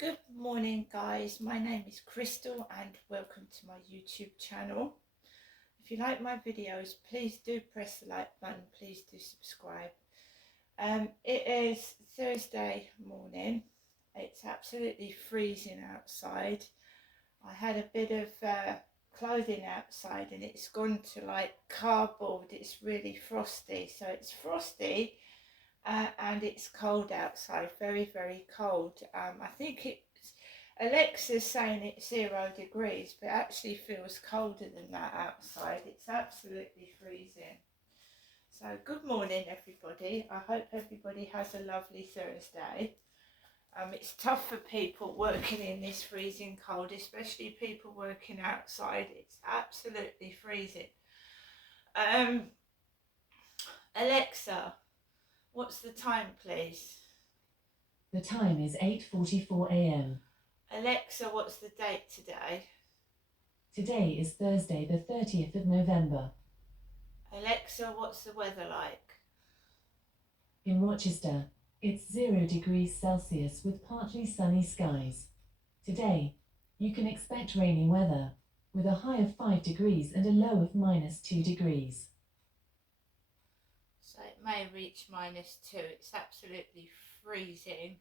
Good morning guys, my name is Crystal and welcome to my YouTube channel. If you like my videos, please do press the like button, please do subscribe. It is Thursday morning, it's absolutely freezing outside. I had a bit of clothing outside and it's gone to like cardboard, it's really frosty, so it's frosty. And it's cold outside, very, very cold. I think Alexa's saying it's 0 degrees, but it actually feels colder than that outside. It's absolutely freezing. So good morning everybody. I hope everybody has a lovely Thursday. It's tough for people working in this freezing cold, especially people working outside. It's absolutely freezing. Alexa, what's the time, please? The time is 8:44 a.m. Alexa, what's the date today? Today is Thursday, the 30th of November. Alexa, what's the weather like? In Rochester, it's 0 degrees Celsius with partly sunny skies. Today, you can expect rainy weather, with a high of 5 degrees and a low of -2 degrees. So it may reach -2. It's absolutely freezing.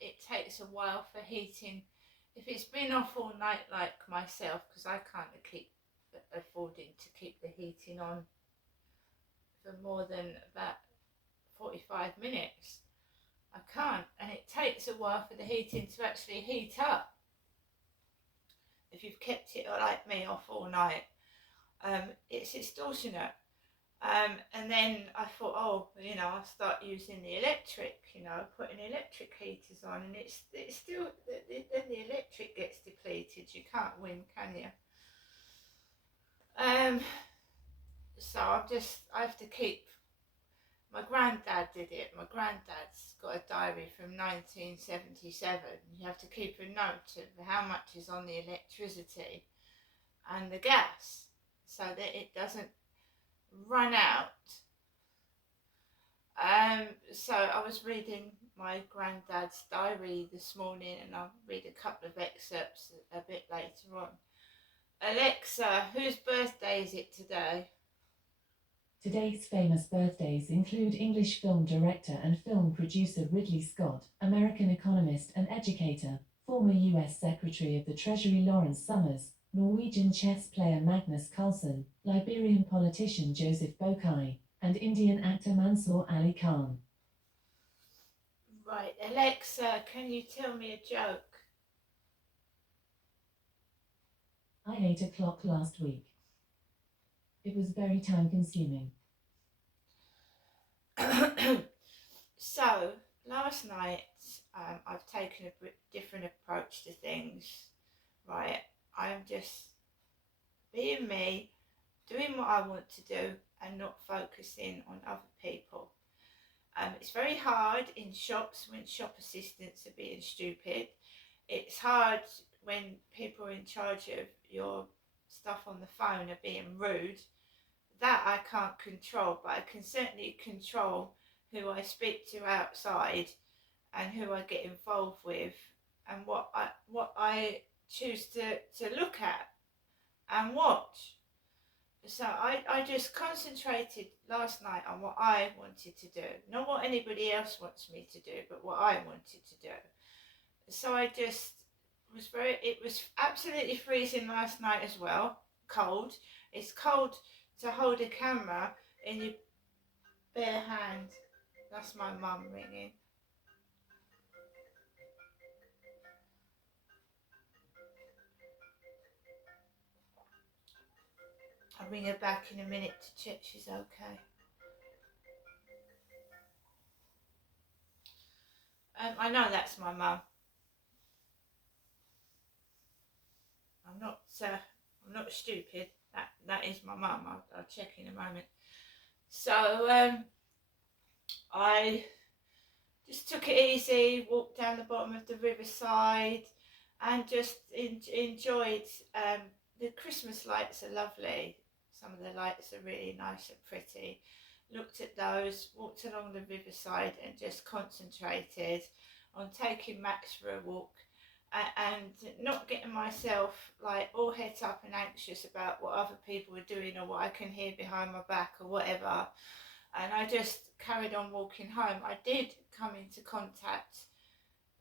It takes a while for heating. If it's been off all night like myself, because I can't keep affording to keep the heating on for more than about 45 minutes. I can't, and it takes a while for the heating to actually heat up. If you've kept it like me off all night, it's extortionate. And then I thought, oh, I'll start using the electric, putting electric heaters on, and it's still, then the electric gets depleted. You can't win, can you? So I have to keep, my granddad did it. My granddad's got a diary from 1977. You have to keep a note of how much is on the electricity and the gas so that it doesn't run out. So I was reading my granddad's diary this morning, and I'll read a couple of excerpts a bit later on. Alexa, whose birthday is it today? Today's famous birthdays include English film director and film producer Ridley Scott, American economist and educator, former U.S. Secretary of the Treasury Lawrence Summers, Norwegian chess player Magnus Carlsen, Liberian politician Joseph Boakai, and Indian actor Mansoor Ali Khan. Right, Alexa, can you tell me a joke? I ate a clock last week. It was very time consuming. So, last night I've taken a different approach to things, right? I'm just being me, doing what I want to do and not focusing on other people. It's very hard in shops when shop assistants are being stupid. It's hard when people in charge of your stuff on the phone are being rude. That I can't control, but I can certainly control who I speak to outside and who I get involved with and what I choose to look at and watch. So I just concentrated last night on what I wanted to do, not what anybody else wants me to do, but what I wanted to do. So I just it was absolutely freezing last night as well, cold. It's cold to hold a camera in your bare hand. That's my mum ringing. I'll ring her back in a minute to check she's okay. I know that's my mum. I'm not stupid. That is my mum. I'll check in a moment. So I just took it easy, walked down the bottom of the riverside, and just enjoyed. The Christmas lights are lovely. Some of the lights are really nice and pretty. Looked at those, walked along the riverside, and just concentrated on taking Max for a walk and not getting myself like all het up and anxious about what other people are doing or what I can hear behind my back or whatever. And I just carried on walking home. I did come into contact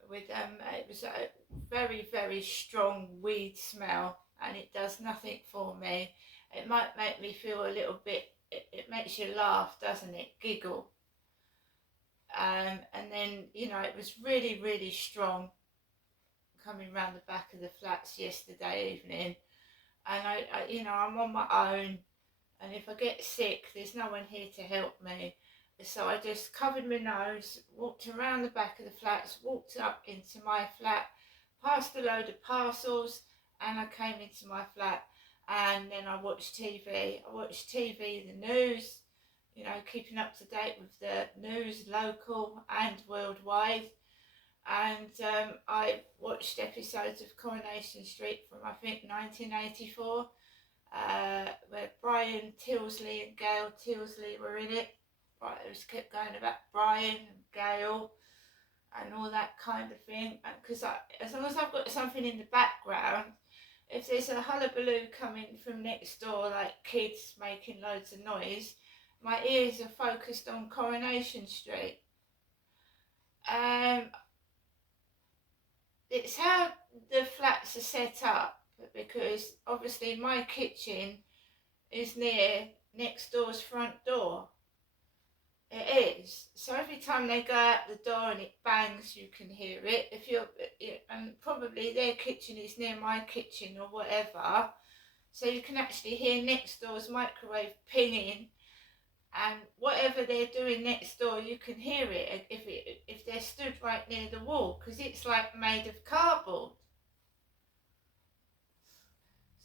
with it was a very, very strong weed smell, and it does nothing for me. It might make me feel a little bit, it makes you laugh, doesn't it? Giggle. And then, you know, it was really, really strong coming round the back of the flats yesterday evening. And you know, I'm on my own, and if I get sick, there's no one here to help me. So I just covered my nose, walked around the back of the flats, walked up into my flat, passed a load of parcels, and I came into my flat. And then I watched TV. I watched TV, the news, you know, keeping up to date with the news, local and worldwide. And I watched episodes of Coronation Street from, I think, 1984, where Brian Tilsley and Gail Tilsley were in it. Right, it was kept going about Brian and Gail and all that kind of thing. And because as long as I've got something in the background, if there's a hullabaloo coming from next door, like kids making loads of noise, my ears are focused on Coronation Street. It's how the flats are set up, because obviously my kitchen is next door's front door. It is. So every time they go out the door and it bangs, you can hear it. And probably their kitchen is near my kitchen or whatever. So you can actually hear next door's microwave pinging, and whatever they're doing next door, you can hear it if they're stood right near the wall, because it's like made of cardboard.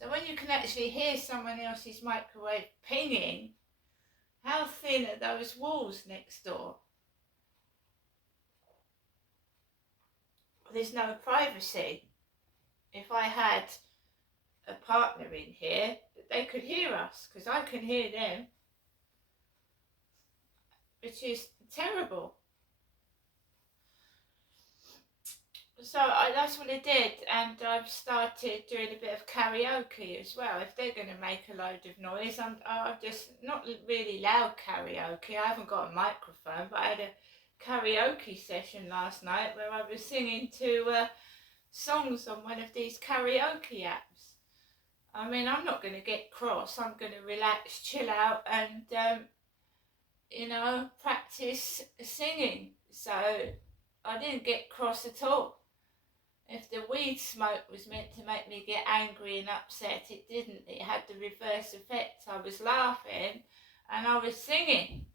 So when you can actually hear someone else's microwave pinging, how thin are those walls next door? There's no privacy. If I had a partner in here, they could hear us, because I can hear them, which is terrible. So that's what I did, and I've started doing a bit of karaoke as well. If they're going to make a load of noise, I'm just not really loud karaoke. I haven't got a microphone, but I had a karaoke session last night where I was singing to songs on one of these karaoke apps. I mean, I'm not going to get cross. I'm going to relax, chill out, and you know, practice singing. So I didn't get cross at all. If the weed smoke was meant to make me get angry and upset, it didn't. It had the reverse effect. I was laughing and I was singing.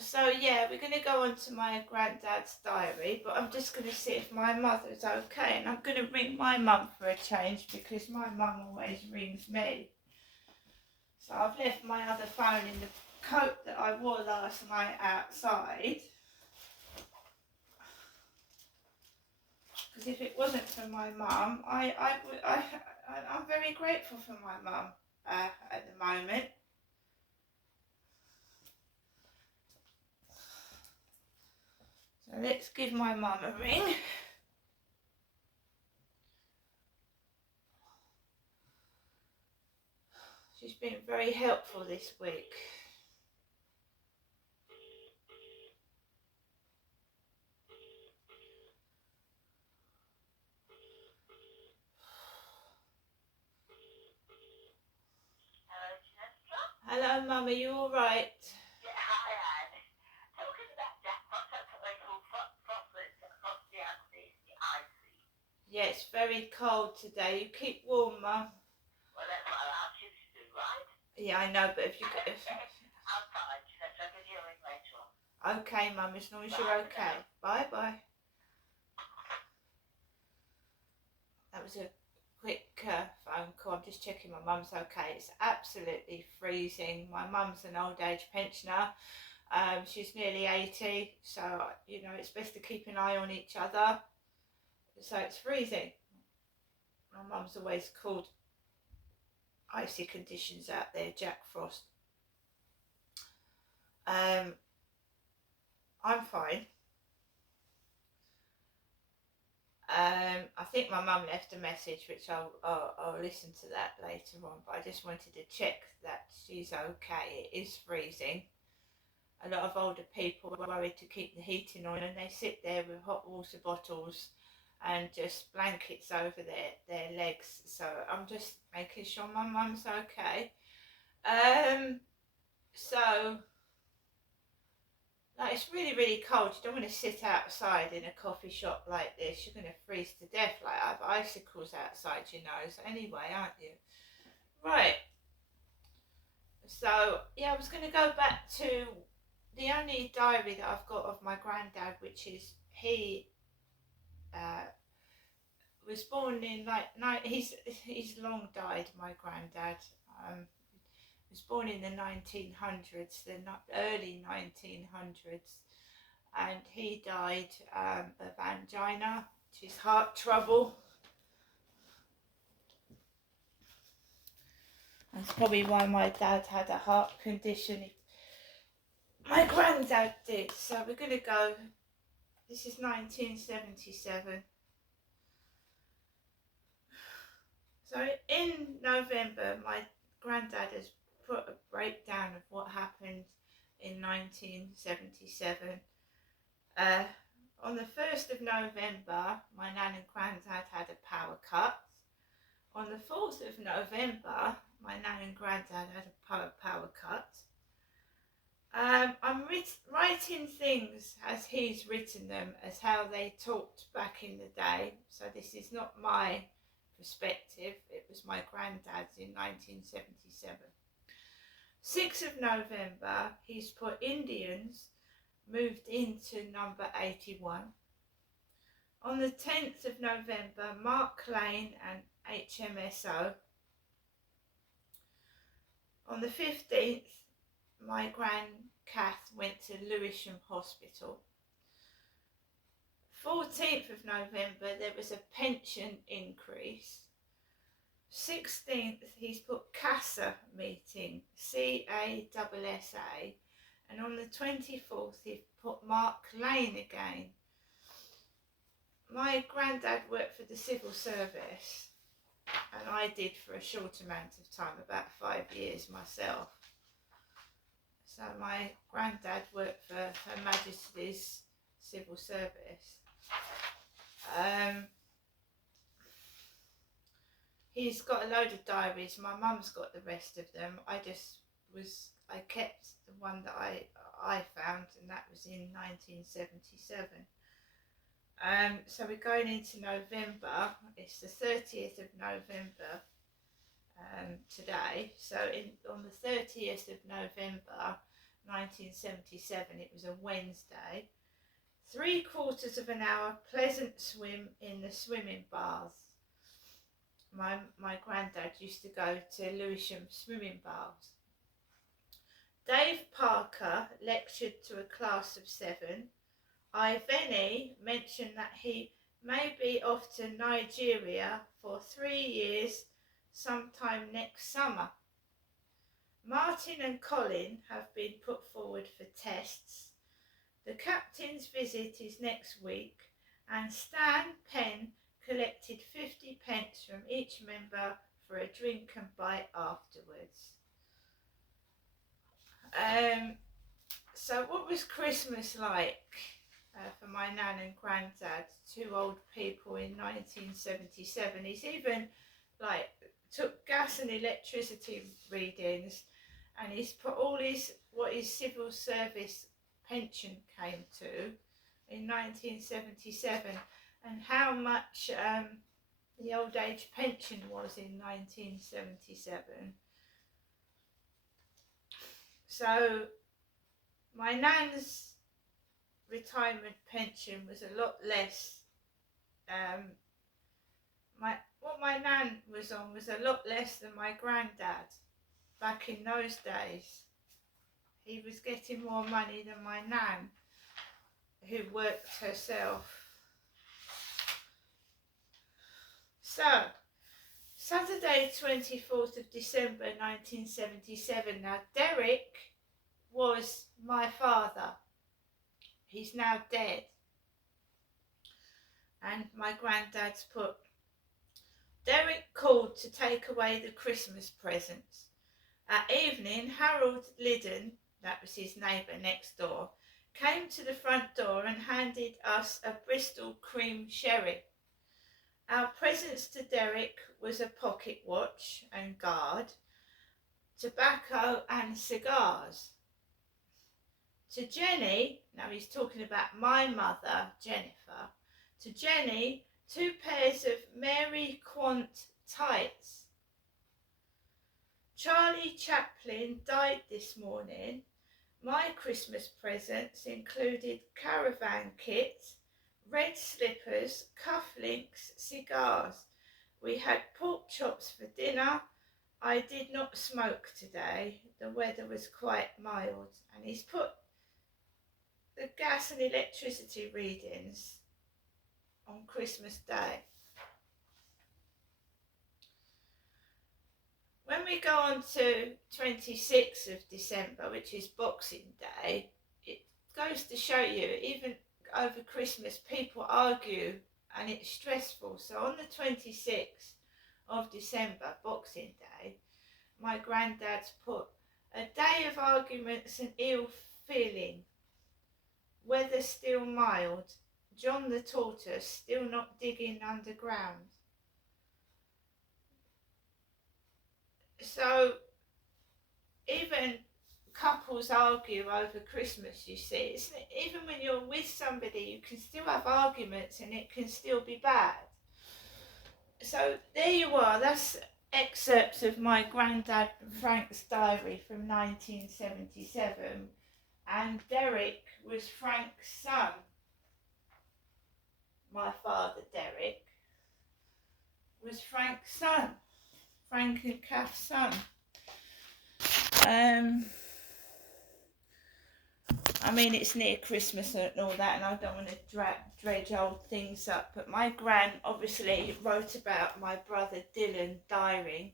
So yeah, we're going to go on to my granddad's diary, but I'm just going to see if my mother's okay, and I'm going to ring my mum for a change, because my mum always rings me. So I've left my other phone in the coat that I wore last night outside. Because if it wasn't for my mum, I'm very grateful for my mum at the moment. So let's give my mum a ring. She's been very helpful this week. Hello, Mum, are you all right? Yeah, hi, Anne. Talking about jackpots, that's what they call frostlets across the icy. Yeah, it's very cold today. You keep warm, Mum. Well, that's what I asked you to do, right? Yeah, I know, but if you... I'm fine, so I'll give you a ring later on. Okay, Mum, as long as you're okay. Bye-bye. That was a quick phone call. I'm just checking my mum's okay. It's absolutely freezing. My mum's an old age pensioner. She's nearly 80, so you know it's best to keep an eye on each other. So it's freezing. My mum's always called icy conditions out there, Jack Frost. I'm fine. I think my mum left a message, which I'll listen to that later on. But I just wanted to check that she's okay. It is freezing. A lot of older people are worried to keep the heating on, and they sit there with hot water bottles and just blankets over their legs. So I'm just making sure my mum's okay. So like, it's really, really cold. You don't want to sit outside in a coffee shop like this. You're going to freeze to death. Like, I have icicles outside, you know. So anyway, aren't you? Right. So yeah, I was going to go back to the only diary that I've got of my granddad, which is he uh, was born in he's long died. My granddad was born in the 1900s, early 1900s, and he died of angina, which is heart trouble. That's probably why my dad had a heart condition. My granddad did. So we're going to go. This is 1977. So in November, my granddad has put a breakdown of what happened in 1977. On the 1st of November, my nan and granddad had a power cut. On the 4th of November, my nan and granddad had a power cut. I'm writing things as he's written them, as how they talked back in the day. So this is not my perspective, it was my granddad's in 1977. 6th of November, he's put Indians moved into number 81. On the 10th of November, Mark Lane and HMSO. On the 15th, my Gran Kath went to Lewisham Hospital. 14th of November, there was a pension increase. 16th, he's put CASA meeting, CASSA. And on the 24th, he put Mark Lane again. My granddad worked for the civil service, and I did for a short amount of time, about 5 years myself. So my granddad worked for Her Majesty's Civil Service. He's got a load of diaries. My mum's got the rest of them. I kept the one that I found, and that was in 1977. So we're going into November. It's the 30th of November today. So on the 30th of November 1977, it was a Wednesday. 3/4 of an hour pleasant swim in the swimming baths. My granddad used to go to Lewisham swimming baths. Dave Parker lectured to a class of 7. Iveni mentioned that he may be off to Nigeria for 3 years sometime next summer. Martin and Colin have been put forward for tests. The captain's visit is next week, and Stan Penn collected 50 pence from each member for a drink and bite afterwards. So what was Christmas like for my nan and granddad, two old people in 1977? He's even took gas and electricity readings, and he's put all what his civil service pension came to in 1977, and how much the old age pension was in 1977. So my nan's retirement pension was a lot less. What my nan was on was a lot less than my granddad back in those days. He was getting more money than my nan, who worked herself. So, Saturday 24th of December 1977. Now, Derek was my father. He's now dead. And my granddad's put, Derek called to take away the Christmas presents. At evening, Harold Liddon, that was his neighbour next door, came to the front door and handed us a Bristol cream sherry. Our presents to Derek was a pocket watch and guard, tobacco and cigars. To Jenny, now he's talking about my mother, Jennifer, to Jenny, 2 pairs of Mary Quant tights. Charlie Chaplin died this morning. My Christmas presents included caravan kit, red slippers, cufflinks, cigars. We had pork chops for dinner. I did not smoke today. The weather was quite mild. And he's put the gas and electricity readings on Christmas Day. When we go on to 26th of December, which is Boxing Day, it goes to show you, even over Christmas, people argue and it's stressful. So on the 26th of December, Boxing Day, my granddad's put, a day of arguments and ill feeling, weather still mild, John the tortoise still not digging underground. So even couples argue over Christmas, you see. Even when you're with somebody, you can still have arguments and it can still be bad. So there you are, that's excerpts of my granddad Frank's diary from 1977, and Derek was Frank's son. My father Derek was Frank's son, Frank and Kath's son. I mean, it's near Christmas and all that, and I don't want to dredge old things up, but my gran obviously wrote about my brother Dylan dying.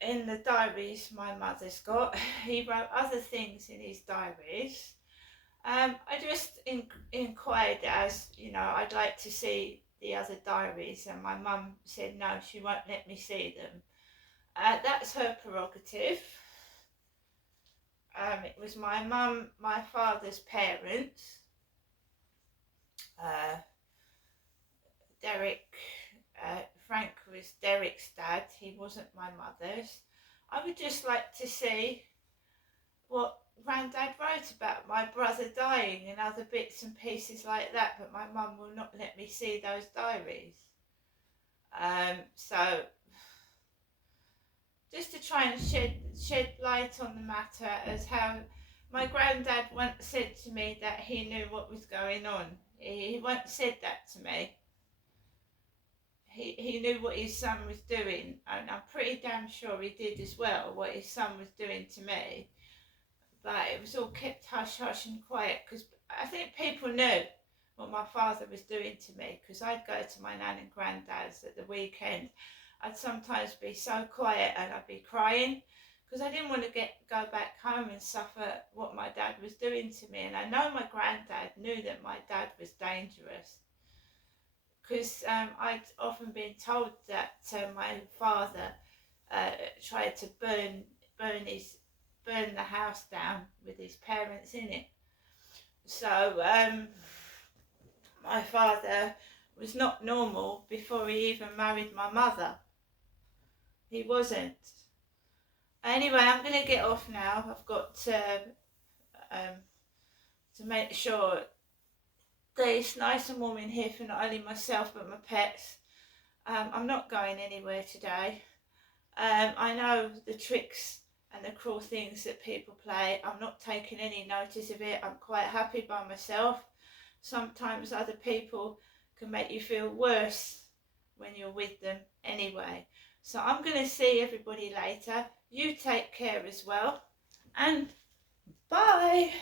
In the diaries my mother's got, he wrote other things in his diaries. I just inquired, as you know, I'd like to see the other diaries, and my mum said no, she won't let me see them. That's her prerogative. It was my mum, my father's parents, Frank was Derek's dad, he wasn't my mother's. I would just like to see what Granddad wrote about my brother dying and other bits and pieces like that, but my mum will not let me see those diaries. So just to try and shed light on the matter, as how my granddad once said to me that he knew what was going on. He once said that to me. He knew what his son was doing, and I'm pretty damn sure he did as well, what his son was doing to me. But it was all kept hush hush and quiet, because I think people knew what my father was doing to me, because I'd go to my nan and granddad's at the weekend. I'd sometimes be so quiet and I'd be crying, because I didn't want to go back home and suffer what my dad was doing to me. And I know my granddad knew that my dad was dangerous, because I'd often been told that my father tried to burn the house down with his parents in it. So my father was not normal before he even married my mother. He wasn't. Anyway, I'm going to get off now. I've got to make sure that it's nice and warm in here for not only myself but my pets. I'm not going anywhere today. I know the tricks and the cruel things that people play. I'm not taking any notice of it. I'm quite happy by myself. Sometimes other people can make you feel worse when you're with them anyway. So I'm going to see everybody later. You take care as well, and bye.